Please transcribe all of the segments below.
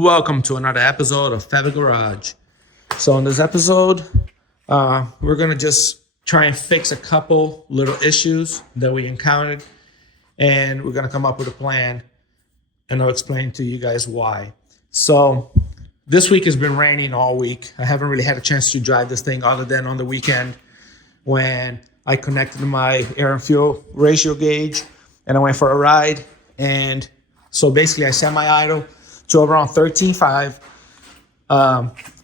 Welcome to another episode of fabitgarage. So in this episode, we're gonna just try and fix a couple little issues that we encountered, and we're gonna come up with a plan, and I'll explain to you guys why. So this week has been raining all week. I haven't really had a chance to drive this thing other than on the weekend when I connected my air and fuel ratio gauge and I went for a ride. And so basically I set my idle to around 13.5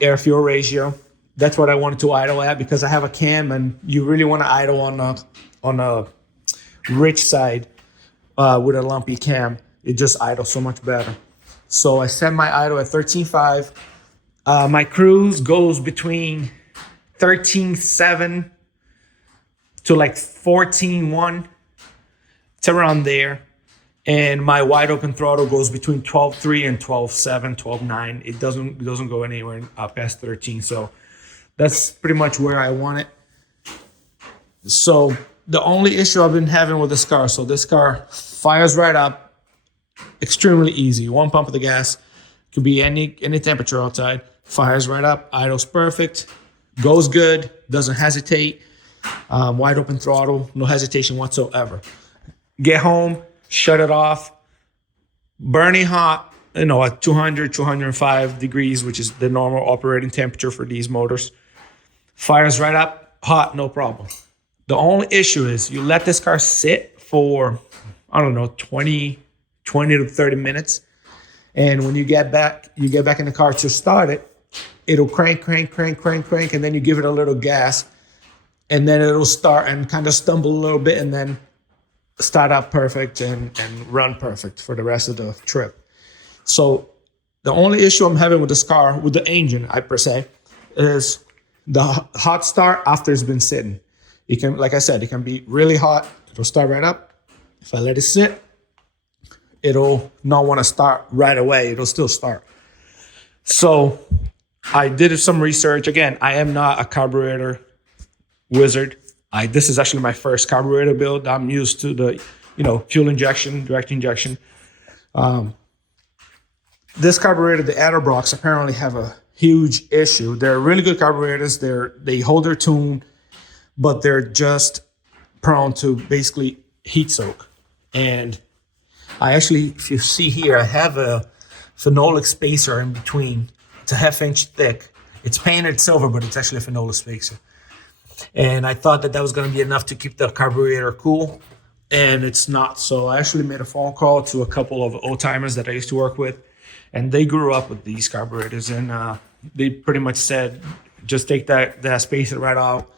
air fuel ratio. That's what I wanted to idle at because I have a cam, and you really want to idle on a rich side with a lumpy cam. It just idles so much better. So I set my idle at 13.5. My cruise goes between 13.7 to like 14.1. It's around there. And my wide open throttle goes between 12.3 and 12.7, 12.9. It doesn't go anywhere past 13. So that's pretty much where I want it. So the only issue I've been having with this car, so this car fires right up, extremely easy. One pump of the gas, could be any temperature outside, fires right up, idles perfect, goes good, doesn't hesitate, wide open throttle, no hesitation whatsoever. Get home, shut it off, burning hot, at 200, 205 degrees, which is the normal operating temperature for these motors. Fires right up, hot, no problem. The only issue is you let this car sit for, 20 to 30 minutes. And when you get back in the car to start it, it'll crank, and then you give it a little gas, and then it'll start and kind of stumble a little bit, and then start up perfect and run perfect for the rest of the trip. So the only issue I'm having with this car, with the engine, per se, is the hot start after it's been sitting. It can, like I said, it can be really hot. It'll start right up. If I let it sit, it'll not want to start right away. It'll still start. So I did some research. Again, I am not a carburetor wizard. This is actually my first carburetor build. I'm used to the, fuel injection, direct injection. This carburetor, the Adderbrocks, apparently have a huge issue. They're really good carburetors. They hold their tune, but they're just prone to basically heat soak. And I actually, if you see here, I have a phenolic spacer in between. It's a half-inch thick. It's painted silver, but it's actually a phenolic spacer. And I thought that was going to be enough to keep the carburetor cool, and it's not. So I actually made a phone call to a couple of old-timers that I used to work with, and they grew up with these carburetors, and they pretty much said, just take that spacer right out,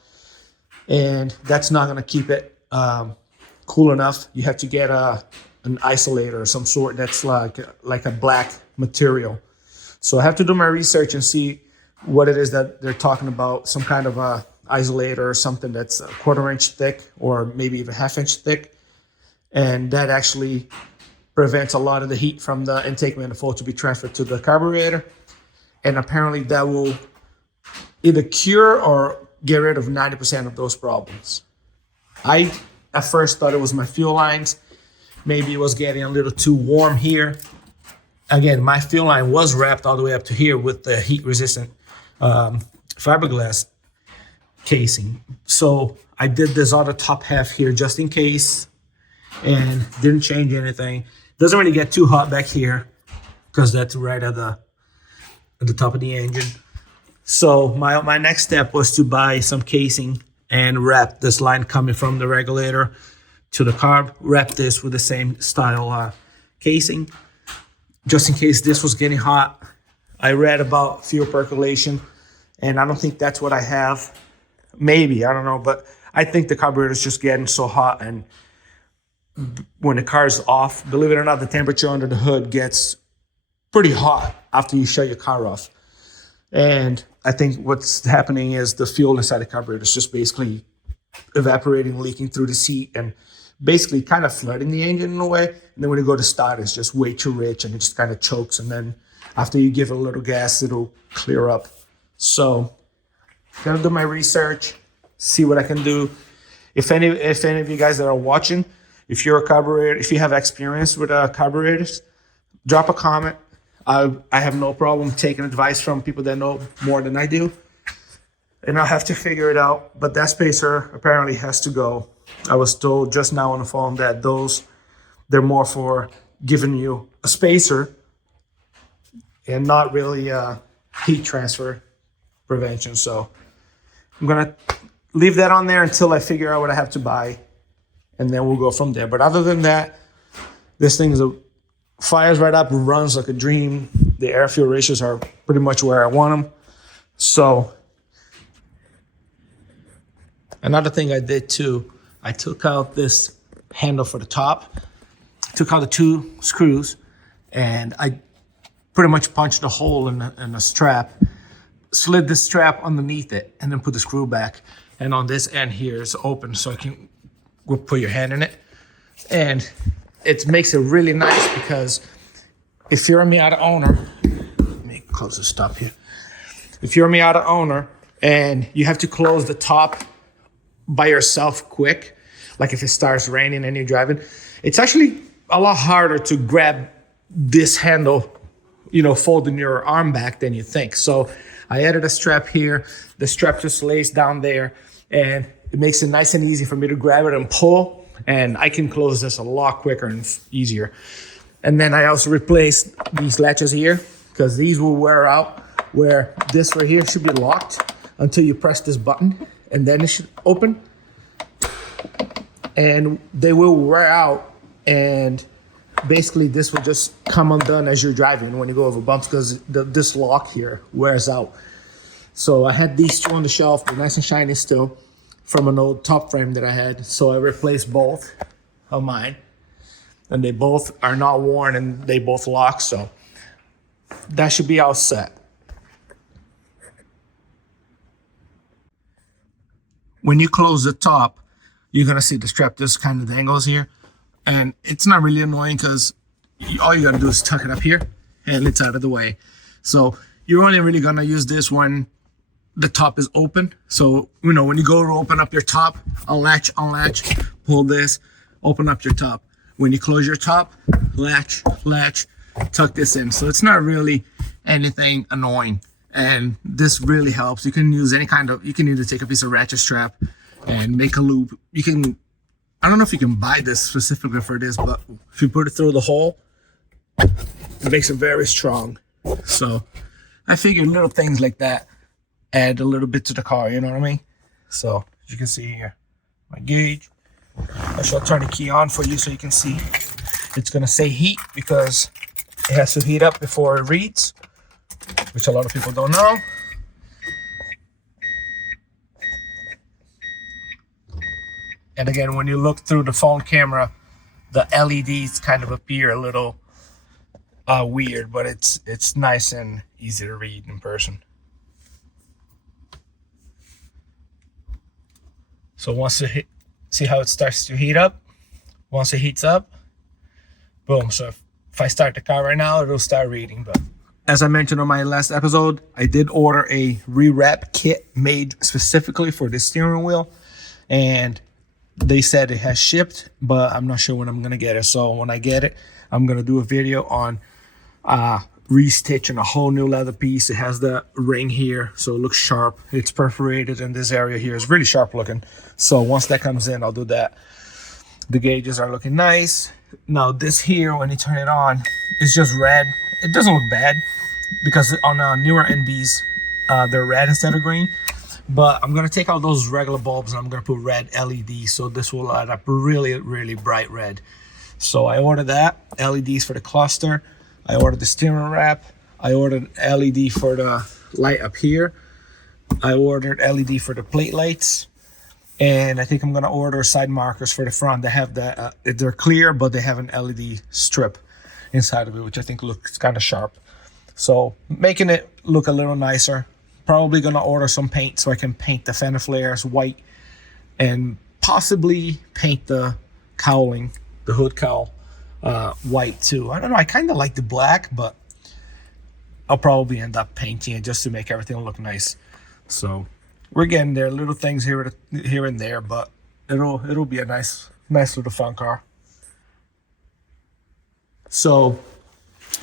and that's not going to keep it cool enough. You have to get an isolator of some sort that's like a black material. So I have to do my research and see what it is that they're talking about, some kind of a isolator or something that's a 1/4 inch thick or maybe even 1/2 inch thick, and that actually prevents a lot of the heat from the intake manifold to be transferred to the carburetor, and apparently that will either cure or get rid of 90% of those problems. I at first thought it was my fuel lines. Maybe it was getting a little too warm here. Again, my fuel line was wrapped all the way up to here with the heat resistant fiberglass casing. So I did this other top half here just in case, and didn't change anything. Doesn't really get too hot back here because that's right at the top of the engine. So my next step was to buy some casing and wrap this line coming from the regulator to the carb, wrap this with the same style casing, just in case this was getting hot. I read about fuel percolation, and I don't think that's what I have. Maybe, I don't know, but I think the carburetor is just getting so hot, and when the car is off, believe it or not, the temperature under the hood gets pretty hot after you shut your car off. And I think what's happening is the fuel inside the carburetor is just basically evaporating, leaking through the seat, and basically kind of flooding the engine in a way. And then when you go to start, it's just way too rich, and it just kind of chokes. And then after you give it a little gas, it'll clear up. So gonna do my research, see what I can do. If any of you guys that are watching, if you're a carburetor, if you have experience with carburetors, drop a comment. I have no problem taking advice from people that know more than I do. And I'll have to figure it out. But that spacer apparently has to go. I was told just now on the phone that they're more for giving you a spacer and not really heat transfer prevention. So I'm gonna leave that on there until I figure out what I have to buy, and then we'll go from there. But other than that, this thing fires right up, runs like a dream. The air fuel ratios are pretty much where I want them. So another thing I did too, I took out this handle for the top, took out the 2 screws, and I pretty much punched a hole in the strap, slid the strap underneath it, and then put the screw back. And on this end here is open, so you can put your hand in it. And it makes it really nice because if you're a Miata owner, let me close the stop here. If you're a Miata owner and you have to close the top by yourself quick, like if it starts raining and you're driving, it's actually a lot harder to grab this handle, folding your arm back than you think. So I added a strap here. The strap just lays down there, and it makes it nice and easy for me to grab it and pull, and I can close this a lot quicker and easier. And then I also replaced these latches here because these will wear out, where this right here should be locked until you press this button, and then it should open. And they will wear out, and basically this will just come undone as you're driving when you go over bumps because this lock here wears out. So I had these 2 on the shelf, they're nice and shiny still from an old top frame that I had. So I replaced both of mine, and they both are not worn and they both lock. So that should be all set. When you close the top, you're gonna see the strap just kind of dangles here. And it's not really annoying because all you gotta do is tuck it up here and it's out of the way. So you're only really gonna use this when the top is open. So, when you go to open up your top, unlatch, pull this, open up your top. When you close your top, latch, tuck this in. So it's not really anything annoying. And this really helps. You can use you can either take a piece of ratchet strap and make a loop. I don't know if you can buy this specifically for this, but if you put it through the hole, it makes it very strong. So I figured little things like that add a little bit to the car, you know what I mean? So as you can see here, my gauge. I shall turn the key on for you so you can see. It's gonna say heat because it has to heat up before it reads, which a lot of people don't know. And again, when you look through the phone camera, the LEDs kind of appear a little weird, but it's nice and easy to read in person. So once it see how it starts to heat up? Once it heats up, boom. So if I start the car right now, it'll start reading. But as I mentioned on my last episode, I did order a rewrap kit made specifically for the steering wheel, and they said it has shipped, but I'm not sure when I'm gonna get it. So when I get it, I'm gonna do a video on restitching a whole new leather piece. It has the ring here, so it looks sharp. It's perforated in this area here. It's really sharp looking. So once that comes in, I'll do that. The gauges are looking nice. Now this here, when you turn it on, it's just red. It doesn't look bad because on newer NBs, they're red instead of green. But I'm gonna take out those regular bulbs and I'm gonna put red LEDs, so this will light up really, really bright red. So I ordered that, LEDs for the cluster. I ordered the steering wrap. I ordered LED for the light up here. I ordered LED for the plate lights. And I think I'm gonna order side markers for the front. They have the, they're clear, but they have an LED strip inside of it, which I think looks kind of sharp. So making it look a little nicer. Probably gonna order some paint so I can paint the fender flares white and possibly paint the cowling, the hood cowl, white too. I don't know, I kind of like the black, but I'll probably end up painting it just to make everything look nice. So we're getting there, little things here and there, but it'll be a nice little fun car. So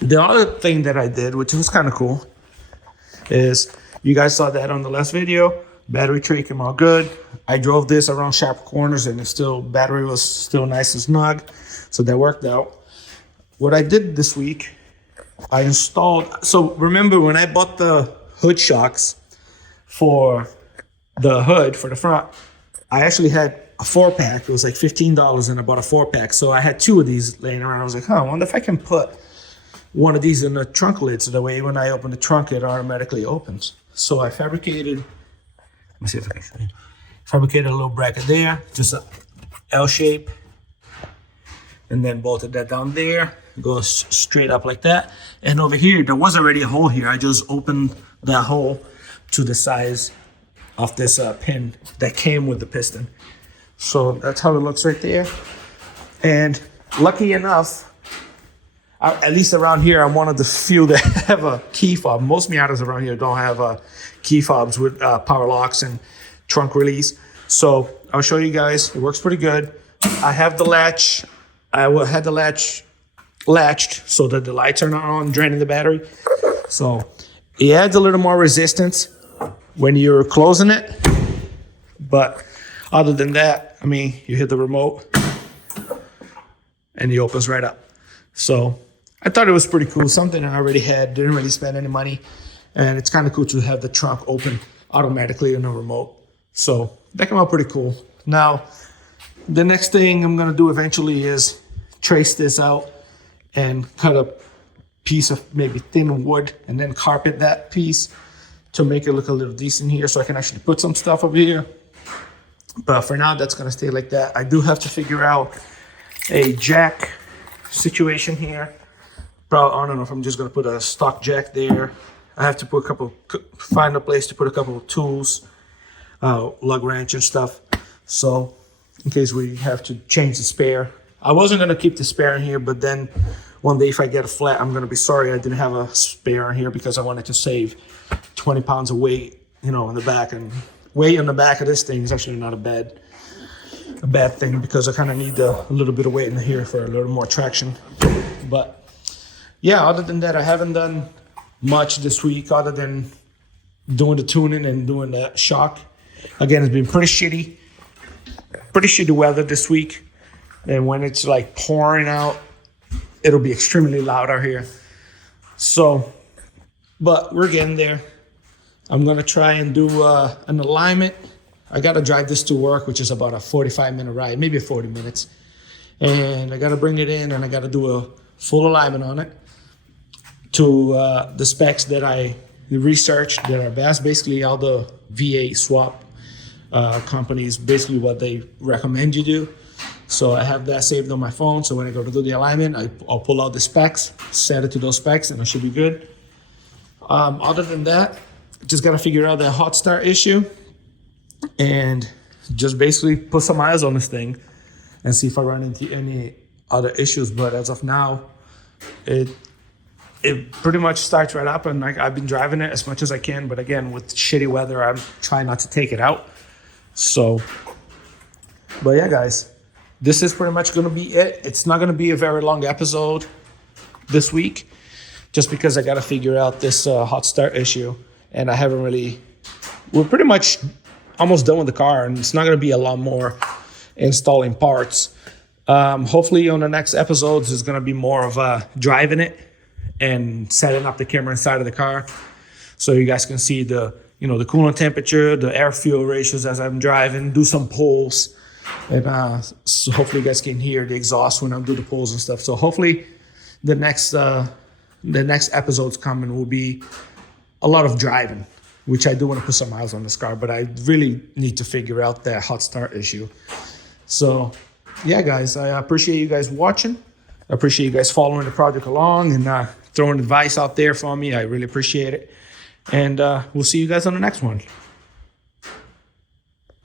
The other thing that I did, which was kind of cool, is you guys saw that on the last video. Battery tray came out good. I drove this around sharp corners and battery was still nice and snug. So that worked out. What I did this week, I installed, so remember when I bought the hood shocks for the hood for the front, I actually had a 4-pack. It was like $15 and I bought a 4-pack. So I had 2 of these laying around. I was like, I wonder if I can put one of these in the trunk lid so that way when I open the trunk, it automatically opens. So I fabricated, let me see if I can show you. Fabricated a little bracket there, just a L shape, and then bolted that down there. It goes straight up like that. And over here, there was already a hole here. I just opened that hole to the size of this pin that came with the piston. So that's how it looks right there. And lucky enough, at least around here, I'm one of the few that have a key fob. Most Miatas around here don't have key fobs with power locks and trunk release. So I'll show you guys. It works pretty good. I have the latch. I had the latch latched so that the lights are not on, draining the battery. So it adds a little more resistance when you're closing it. But other than that, I mean, you hit the remote and it opens right up. So I thought it was pretty cool. Something I already had, didn't really spend any money. And it's kind of cool to have the trunk open automatically on a remote. So that came out pretty cool. Now, the next thing I'm gonna do eventually is trace this out and cut a piece of maybe thin wood and then carpet that piece to make it look a little decent here so I can actually put some stuff over here. But for now, that's gonna stay like that. I do have to figure out a jack situation here. Probably, I don't know if I'm just gonna put a stock jack there. I have to find a place to put a couple of tools, lug wrench and stuff. So in case we have to change the spare. I wasn't gonna keep the spare in here, but then one day if I get a flat, I'm gonna be sorry I didn't have a spare in here because I wanted to save 20 pounds of weight, you know, in the back. And weight on the back of this thing is actually not a bad thing because I kind of need a little bit of weight in here for a little more traction. But yeah, other than that, I haven't done much this week other than doing the tuning and doing the shock. Again, it's been pretty shitty weather this week. And when it's like pouring out, it'll be extremely loud out here. So, but we're getting there. I'm gonna try and do an alignment. I gotta drive this to work, which is about a 45-minute ride, maybe 40 minutes. And I gotta bring it in and I gotta do a full alignment on it to the specs that I researched that are best. Basically all the V8 swap companies, basically what they recommend you do. So I have that saved on my phone. So when I go to do the alignment, I'll pull out the specs, set it to those specs, and it should be good. Other than that, just gotta figure out that hot start issue and just basically put some miles on this thing and see if I run into any other issues. But as of now, it pretty much starts right up, and I've been driving it as much as I can. But again, with shitty weather, I'm trying not to take it out. So, but yeah, guys, this is pretty much going to be it. It's not going to be a very long episode this week, just because I got to figure out this hot start issue, and I haven't really. We're pretty much almost done with the car, and it's not going to be a lot more installing parts. Hopefully, on the next episodes, it's going to be more of driving it and setting up the camera inside of the car, so you guys can see the the coolant temperature, the air fuel ratios as I'm driving. Do some pulls, and so hopefully you guys can hear the exhaust when I do the pulls and stuff. So hopefully, the next episodes coming will be a lot of driving, which I do want to put some miles on this car, but I really need to figure out that hot start issue. So yeah, guys, I appreciate you guys watching. I appreciate you guys following the project along and throwing advice out there for me. I really appreciate it. And we'll see you guys on the next one.